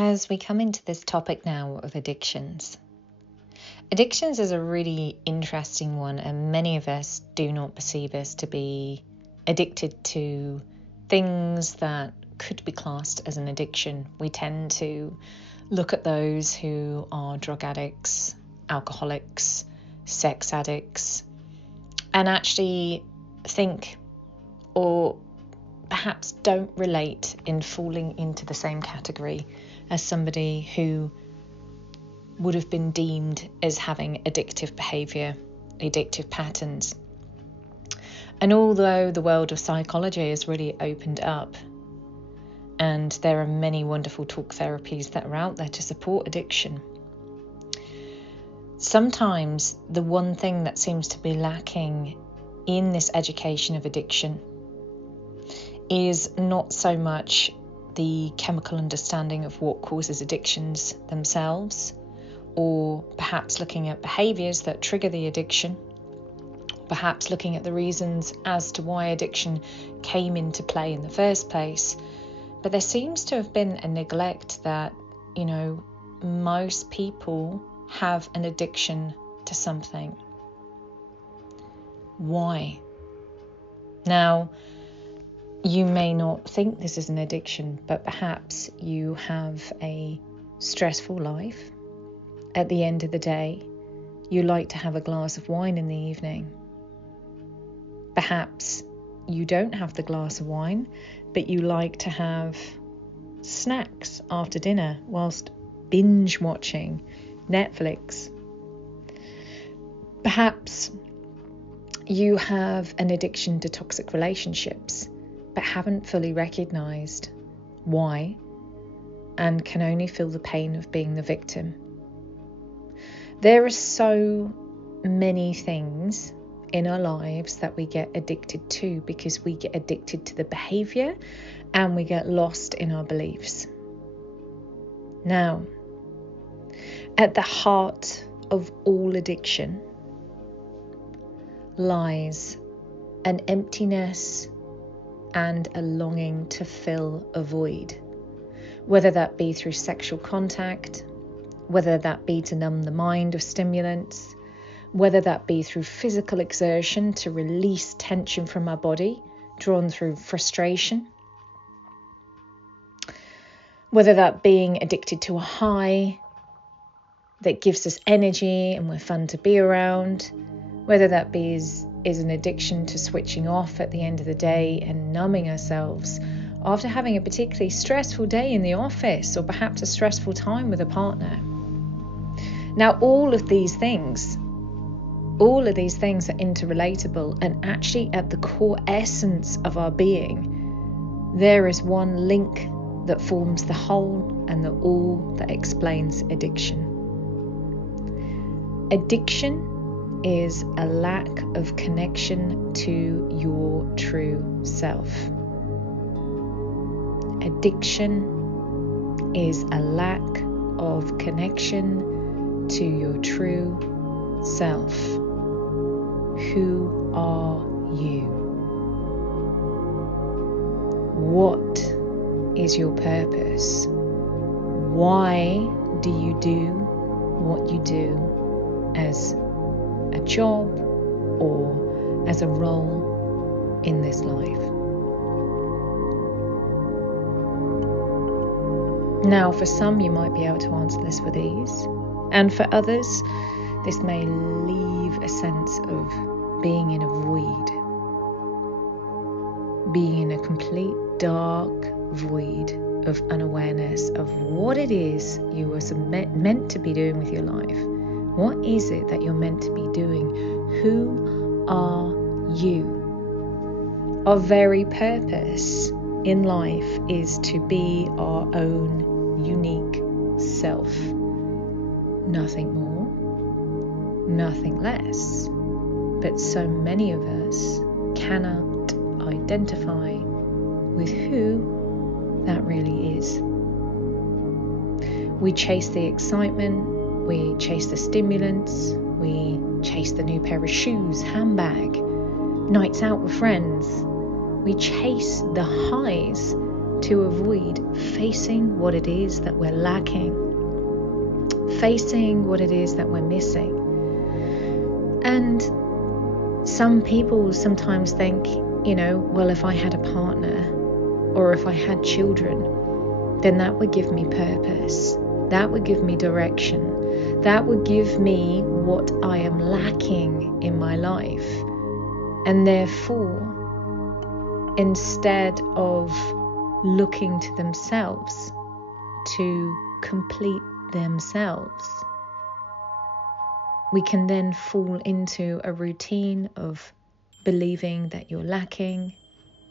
As we come into this topic now of addictions is a really interesting one, and many of us do not perceive us to be addicted to things that could be classed as an addiction. We tend to look at those who are drug addicts, alcoholics, sex addicts, and actually think or perhaps don't relate in falling into the same category as somebody who would have been deemed as having addictive behaviour, addictive patterns. And although the world of psychology has really opened up, and there are many wonderful talk therapies that are out there to support addiction, sometimes the one thing that seems to be lacking in this education of addiction is not so much the chemical understanding of what causes addictions themselves, or perhaps looking at behaviours that trigger the addiction, perhaps looking at the reasons as to why addiction came into play in the first place. But there seems to have been a neglect that, most people have an addiction to something. Why? Now, you may not think this is an addiction, but perhaps you have a stressful life. At the end of the day, you like to have a glass of wine in the evening. Perhaps you don't have the glass of wine, but you like to have snacks after dinner whilst binge watching Netflix. Perhaps you have an addiction to toxic relationships, but haven't fully recognised why and can only feel the pain of being the victim. There are so many things in our lives that we get addicted to because we get addicted to the behaviour and we get lost in our beliefs. Now, at the heart of all addiction lies an emptiness and a longing to fill a void, whether that be through sexual contact, whether that be to numb the mind of stimulants, whether that be through physical exertion to release tension from our body, drawn through frustration, whether that being addicted to a high that gives us energy and we're fun to be around, whether that be is an addiction to switching off at the end of the day and numbing ourselves after having a particularly stressful day in the office or perhaps a stressful time with a partner. Now, all of these things are interrelatable, and actually at the core essence of our being, there is one link that forms the whole and the all that explains addiction. Addiction is a lack of connection to your true self. Addiction is a lack of connection to your true self. Who are you? What is your purpose? Why do you do what you do as a job or as a role in this life? Now, for some, you might be able to answer this with ease, and for others, this may leave a sense of being in a void, being in a complete dark void of unawareness of what it is you were meant to be doing with your life. What is it that you're meant to be doing? Who are you? Our very purpose in life is to be our own unique self. Nothing more, nothing less. But so many of us cannot identify with who that really is. We chase the excitement, we chase the stimulants, we chase the new pair of shoes, handbag, nights out with friends. We chase the highs to avoid facing what it is that we're lacking, facing what it is that we're missing. And some people sometimes think, well, if I had a partner or if I had children, then that would give me purpose. That would give me direction. That would give me what I am lacking in my life. And therefore, instead of looking to themselves to complete themselves, we can then fall into a routine of believing that you're lacking,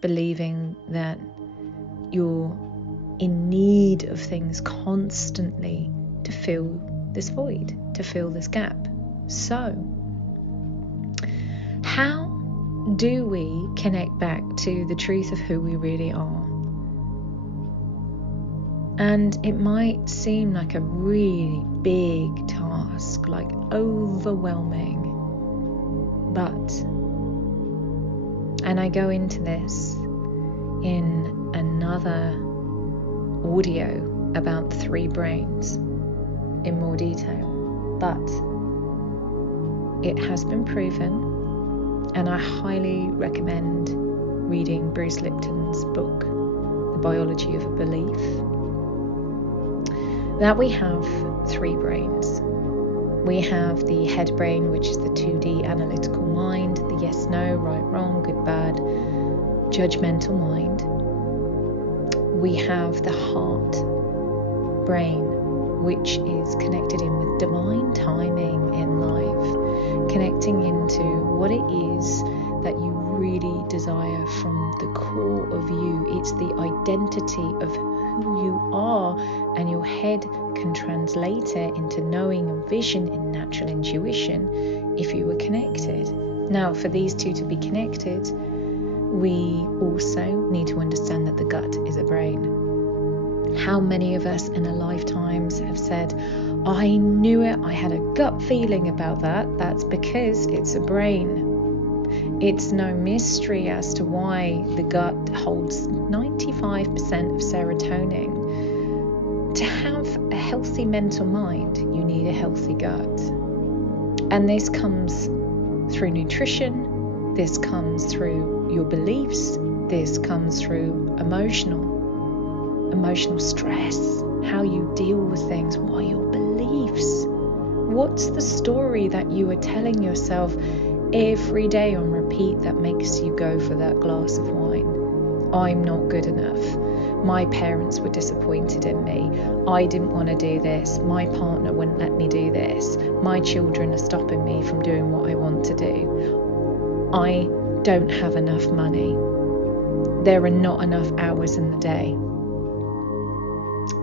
believing that you're in need of things constantly to fill this void, to fill this gap. So, how do we connect back to the truth of who we really are? And it might seem like a really big task, like overwhelming, and I go into this in another audio about 3 brains in more detail, but it has been proven, and I highly recommend reading Bruce Lipton's book, The Biology of a Belief, that we have 3 brains. We have the head brain, which is the 2D analytical mind, the yes, no, right, wrong, good, bad, judgmental mind. We have the heart brain, which is connected in with divine timing in life, connecting into what it is that you really desire from the core of you. It's the identity of who you are, and your head can translate it into knowing and vision and natural intuition if you were connected. Now, for these two to be connected, we also need to understand that the gut is a brain. How many of us in our lifetimes have said, I knew it, I had a gut feeling about that? That's because it's a brain. It's no mystery as to why the gut holds 95% of serotonin. To have a healthy mental mind, you need a healthy gut. And this comes through nutrition, this comes through your beliefs, this comes through emotional stress, how you deal with things, what are your beliefs? What's the story that you are telling yourself every day on repeat that makes you go for that glass of wine? I'm not good enough. My parents were disappointed in me. I didn't want to do this. My partner wouldn't let me do this. My children are stopping me from doing what I want to do. I don't have enough money. There are not enough hours in the day.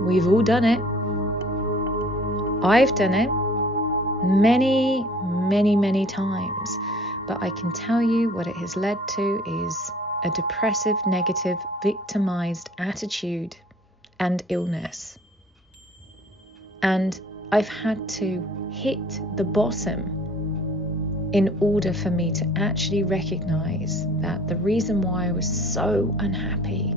We've all done it. I've done it many, many, many times. But I can tell you what it has led to is a depressive, negative, victimized attitude and illness. And I've had to hit the bottom in order for me to actually recognize that the reason why I was so unhappy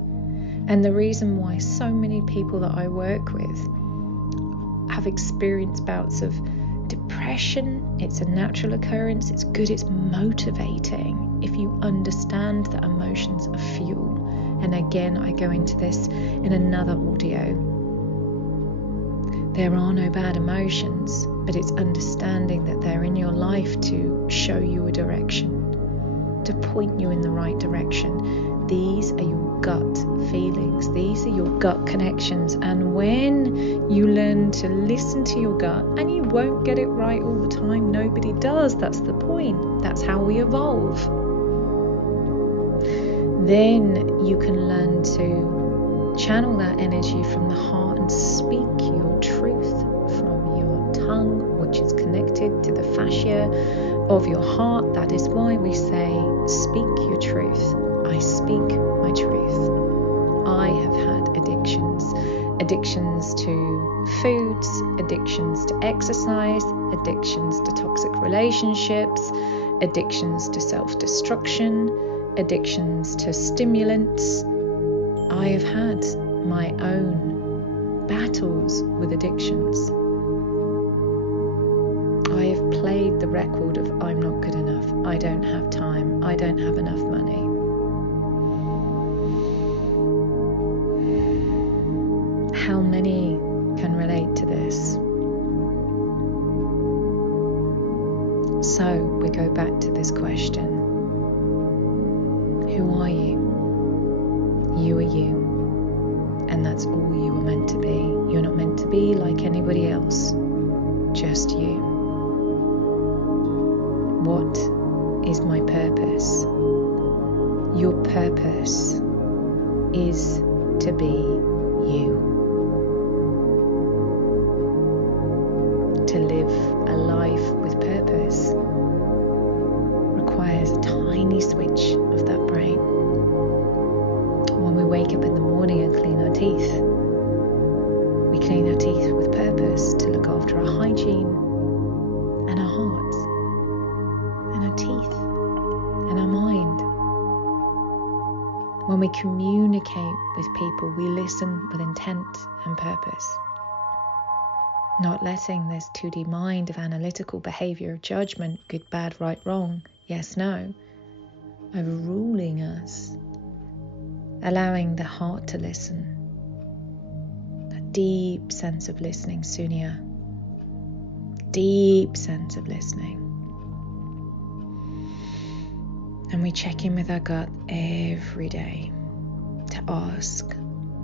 and the reason why so many people that I work with have experienced bouts of depression, it's a natural occurrence, it's good, it's motivating if you understand that emotions are fuel. And again, I go into this in another audio. There are no bad emotions, but it's understanding that they're in your life to show you a direction, to point you in the right direction. These are your gut feelings. These are your gut connections. And when you learn to listen to your gut, and you won't get it right all the time, nobody does, that's the point. That's how we evolve. Then you can learn to channel that energy from the heart and speak your truth from your tongue, which is connected to the fascia of your heart. That is why we say, speak your truth. I speak my truth. I have had addictions to foods, addictions to exercise, addictions to toxic relationships, addictions to self-destruction, addictions to stimulants, I have had my own battles with addictions. I have played the record of I'm not good enough, I don't have time, I don't have enough money. How many can relate to this? So we go back to this question. Who are you? You are you. And that's all you are meant to be. You're not meant to be like anybody else. Just you. What is my purpose? Your purpose is to be you. To live a life with purpose requires a tiny switch of that brain. When we wake up in the morning and clean our teeth, we clean our teeth with purpose to look after our hygiene and our hearts and our teeth and our mind. When we communicate with people, we listen with intent and purpose. Not letting this 2D mind of analytical behaviour, of judgement, good, bad, right, wrong, yes, no, overruling us. Allowing the heart to listen. A deep sense of listening, Sunya. Deep sense of listening. And we check in with our gut every day to ask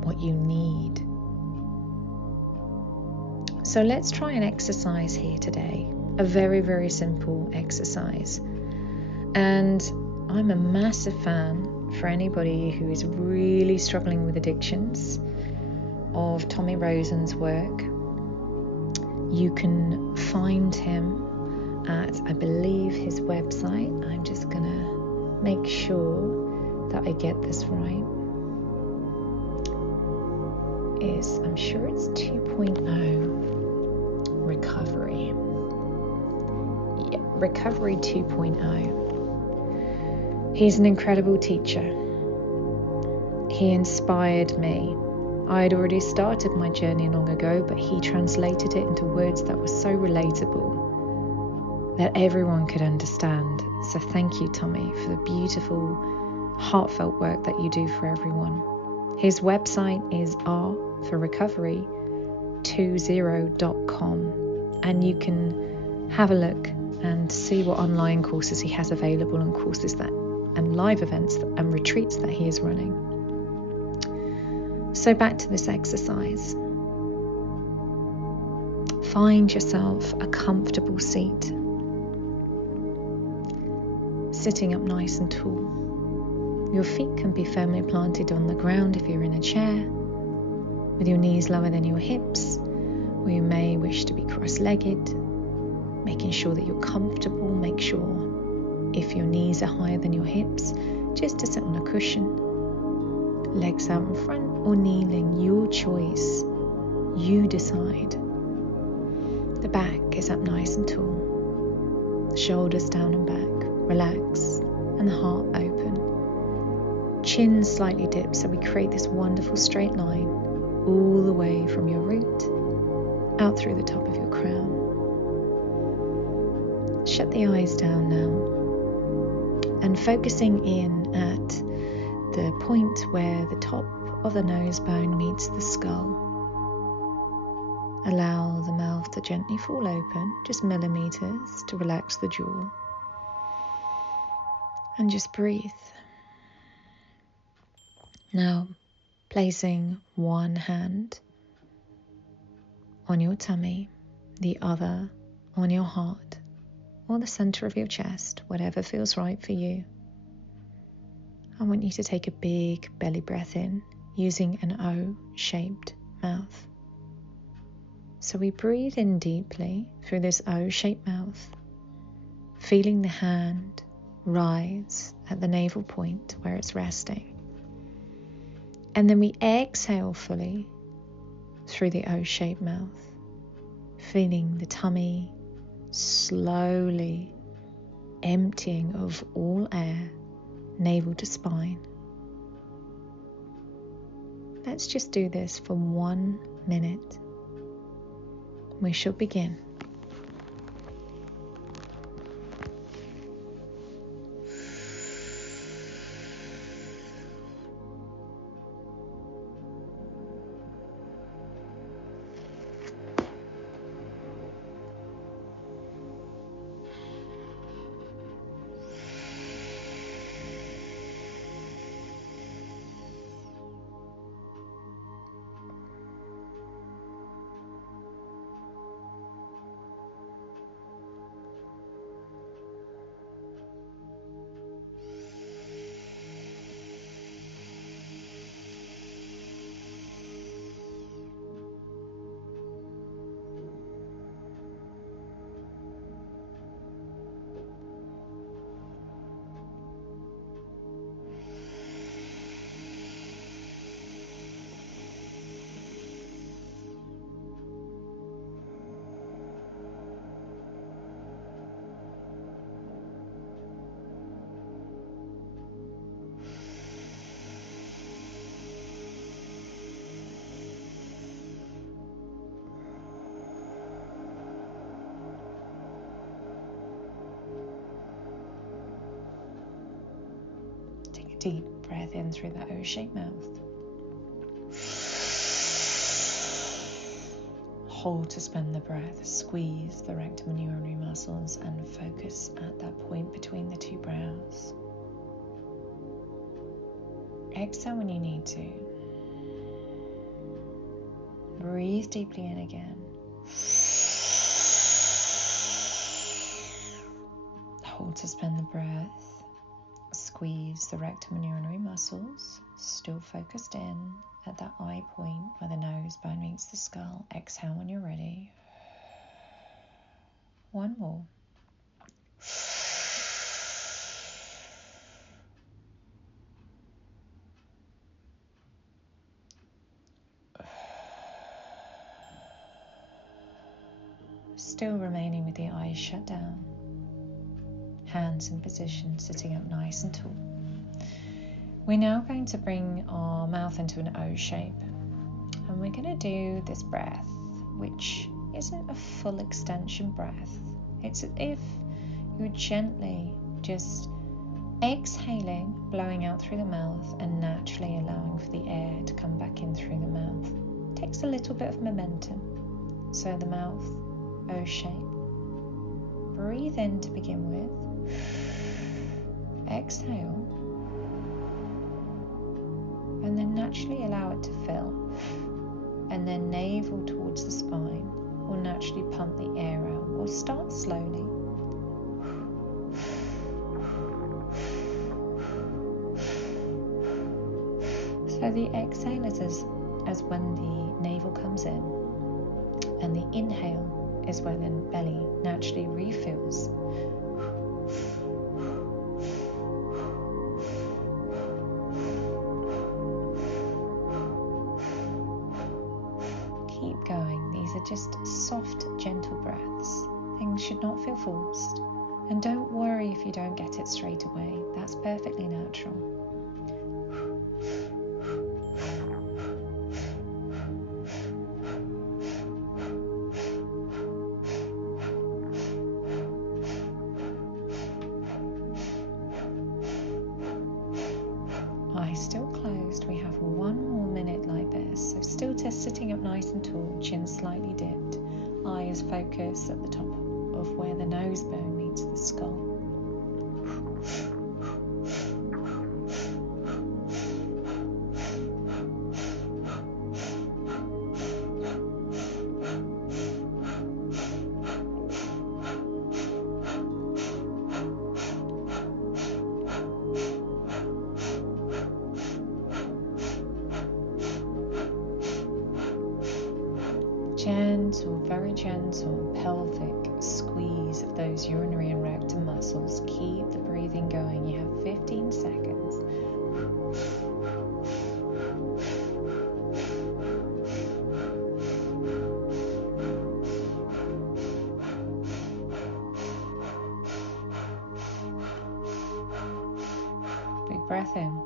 what you need. So let's try an exercise here today. A very, very simple exercise. And I'm a massive fan for anybody who is really struggling with addictions of Tommy Rosen's work. You can find him at, I believe, his website. I'm just going to make sure that I get this right. I'm sure it's 2.0 recovery. Yeah, recovery 2.0. He's an incredible teacher. He inspired me. I had already started my journey long ago, but he translated it into words that were so relatable that everyone could understand. So thank you, Tommy, for the beautiful, heartfelt work that you do for everyone. His website is rforrecovery20.com, and you can have a look and see what online courses he has available and courses that and live events and retreats that he is running. So back to this exercise. Find yourself a comfortable seat, sitting up nice and tall. Your feet can be firmly planted on the ground if you're in a chair, with your knees lower than your hips, or you may wish to be cross-legged, making sure that you're comfortable. Make sure if your knees are higher than your hips, just to sit on a cushion, legs out in front or kneeling, your choice, you decide. The back is up nice and tall, the shoulders down and back, relax, and the heart open. Chin slightly dipped, so we create this wonderful straight line all the way from your root out through the top of your crown. Shut the eyes down now, and focusing in at the point where the top of the nose bone meets the skull. Allow the mouth to gently fall open, just millimeters, to relax the jaw. And just breathe. Now, placing one hand on your tummy, the other on your heart, or the center of your chest, whatever feels right for you. I want you to take a big belly breath in, using an O-shaped mouth. So we breathe in deeply through this O-shaped mouth, feeling the hand rise at the navel point where it's resting. And then we exhale fully through the O-shaped mouth, feeling the tummy slowly emptying of all air, navel to spine. Let's just do this for 1 minute. We shall begin. Deep breath in through that O-shaped mouth. Hold to spend the breath. Squeeze the rectum and urinary muscles and focus at that point between the two brows. Exhale when you need to. Breathe deeply in again. Hold to spend the breath. Squeeze the rectum and urinary muscles, still focused in at that eye point where the nose bone meets the skull. Exhale when you're ready. One more. Still remaining with the eyes shut down. Hands in position, sitting up nice and tall. We're now going to bring our mouth into an O shape, and we're going to do this breath, which isn't a full extension breath. It's as if you're gently just exhaling, blowing out through the mouth, and naturally allowing for the air to come back in through the mouth. It takes a little bit of momentum. So the mouth, O shape. Breathe in to begin with. Exhale. And then naturally allow it to fill. And then navel towards the spine. Will naturally pump the air out. We'll start slowly. So the exhale is as when the navel comes in. And the inhale is when the belly naturally refills. Keep going. These are just soft, gentle breaths. Things should not feel forced. And don't worry if you don't get it straight away. That's perfectly natural. Eyes still closed. We have 1 more minute like this. So still just sitting up nice and tall, chin slightly dipped, eyes focused at the top of where the nose bone meets the skull. Gentle, very gentle pelvic squeeze of those urinary and rectum muscles. Keep the breathing going. You have 15 seconds. Big breath in.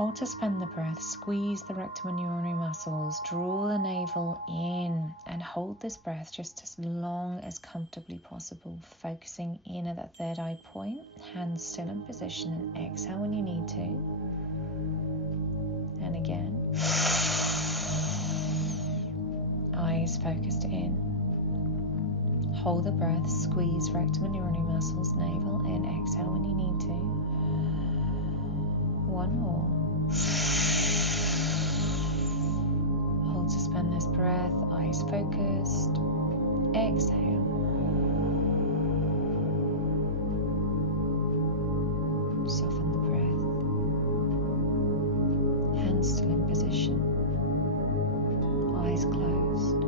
Hold, suspend the breath, squeeze the rectum and urinary muscles, draw the navel in, and hold this breath just as long as comfortably possible, focusing in at that third eye point, hands still in position, and exhale when you need to. And again, eyes focused in. Hold the breath, squeeze rectum and urinary muscles, navel in, exhale when you need to. One more. Hold, suspend this breath, eyes focused. Exhale. Soften the breath. Hands still in position. Eyes closed.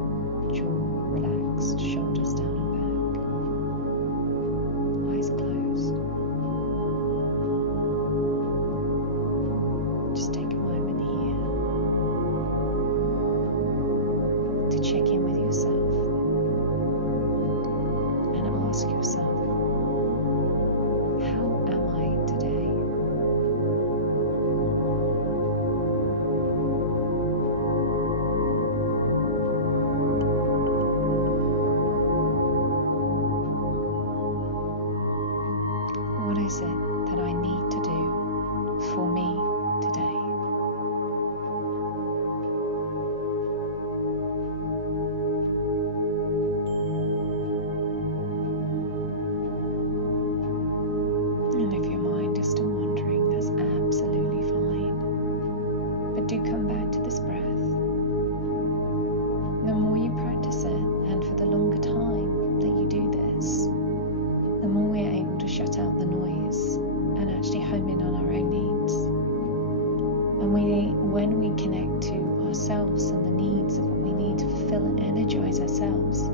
Jaw relaxed. Shoulders down and back. Eyes closed. Just take a moment here to check in with yourself and ask yourself, how am I today? What is it that I need to do for me today? And if your mind is still wandering, that's absolutely fine. But do come back to this breath. The more you practice it, and for the longer time that you do this, the more we are able to shut out the noise and actually home in on our own needs. And when we connect to ourselves and the needs of what we need to fulfill and energize ourselves,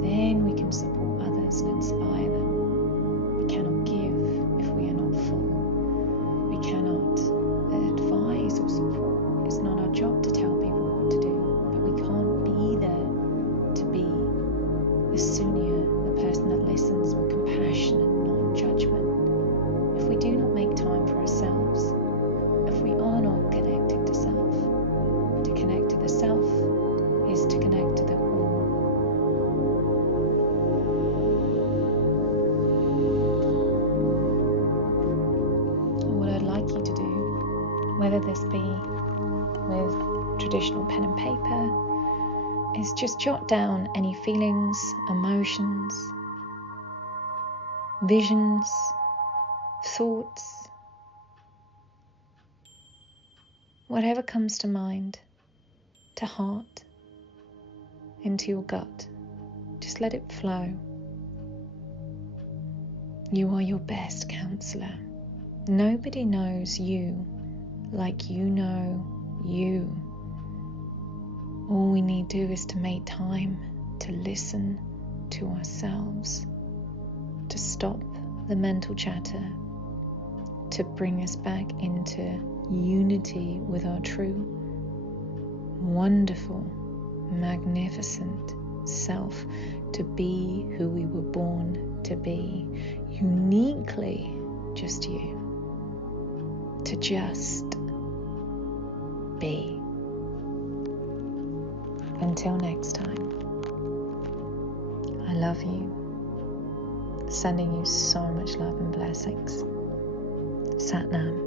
then we can support others and inspire them. We cannot give if we are not full. We cannot advise or support. It's not our job to tell people what to do, but we can't be there to be the sunya, the person that listens with compassion and not judgment. If we do not make time for ourselves, if we are not connected to self, to connect to the self is to connect to the all. What I'd like you to do, whether this be with traditional pen and paper, is just jot down any feelings, emotions, visions, thoughts, whatever comes to mind, to heart, into your gut. Just let it flow. You are your best counselor. Nobody knows you like you know you. All we need to do is to make time to listen to ourselves, to stop the mental chatter, to bring us back into unity with our true, wonderful, magnificent self, to be who we were born to be, uniquely just you, to just be. Until next time, I love you, sending you so much love and blessings. Sat Nam.